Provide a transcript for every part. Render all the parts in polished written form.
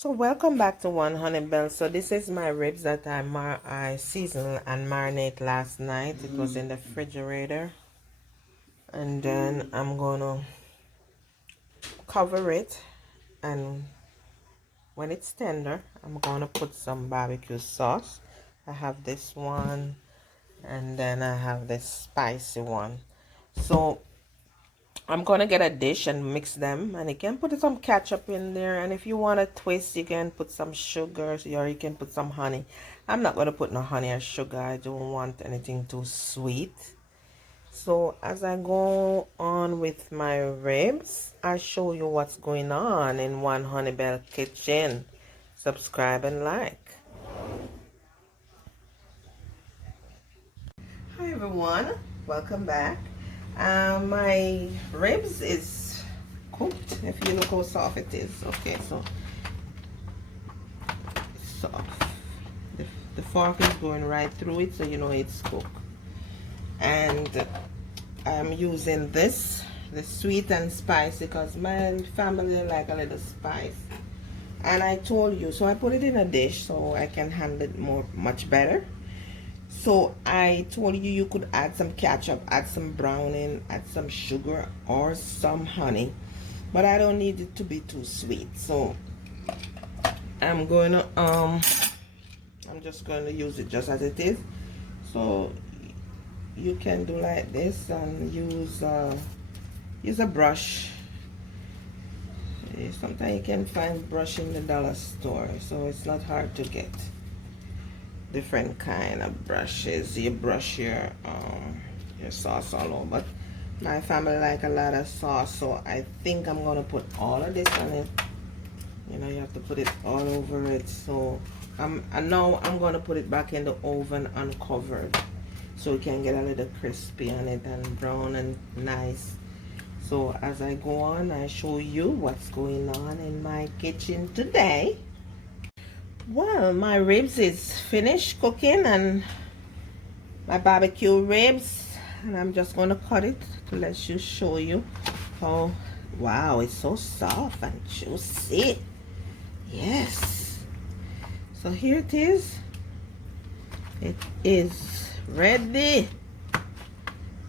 So welcome back to One Honey Bell. So this is my ribs that I seasoned and marinate last night. It was in the refrigerator, and then I'm gonna cover it, and when it's tender I'm gonna put some barbecue sauce. I have this one, and then I have this spicy one. So I'm gonna get a dish and mix them, and you can put some ketchup in there, and if you want to twist you can put some sugar, or you can put some honey. I'm not gonna put no honey or sugar. I don't want anything too sweet. So as I go on with my ribs, I show you what's going on in One Honey Bell Kitchen. Subscribe and like. Hi everyone, welcome back. My ribs is cooked. If you look how soft it is. Okay, so it's soft. The fork is going right through it, so you know it's cooked. And I'm using this, the sweet and spicy, because my family like a little spice. And I told you, so I put it in a dish so I can handle it much better. So I told you you could add some ketchup, add some browning, add some sugar or some honey, but I don't need it to be too sweet. So I'm just going to use it just as it is. So you can do like this and use a brush. Sometimes you can find brush in the dollar store, so it's not hard to get. Different kind of brushes. You brush your sauce all over, but my family like a lot of sauce, so I think I'm gonna put all of this on it. You know, you have to put it all over it. So and now I'm gonna put it back in the oven uncovered, so it can get a little crispy on it and brown and nice. So as I go on, I show you what's going on in my kitchen today. Well, my ribs is finished cooking, and my barbecue ribs, and I'm just going to cut it to let you show you how, wow, it's so soft and juicy. Yes. So here it is. It is ready.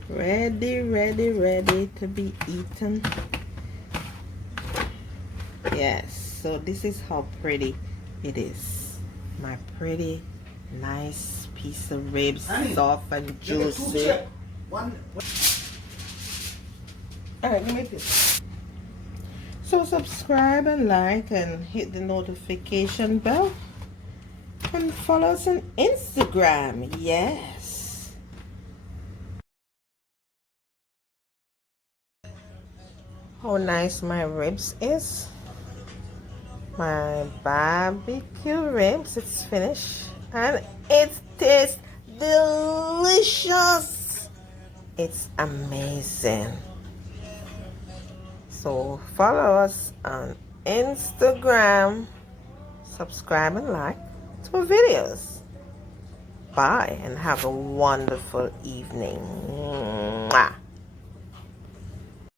Ready to be eaten. Yes. So this is how pretty it is. My pretty nice piece of ribs, soft and juicy. Alright, let me this. So subscribe and like and hit the notification bell, and follow us on Instagram. Yes. How nice my ribs is. My barbecue ribs, it's finished, and it tastes delicious. It's amazing. So follow us on Instagram, subscribe and like to our videos. Bye, and have a wonderful evening. Mwah.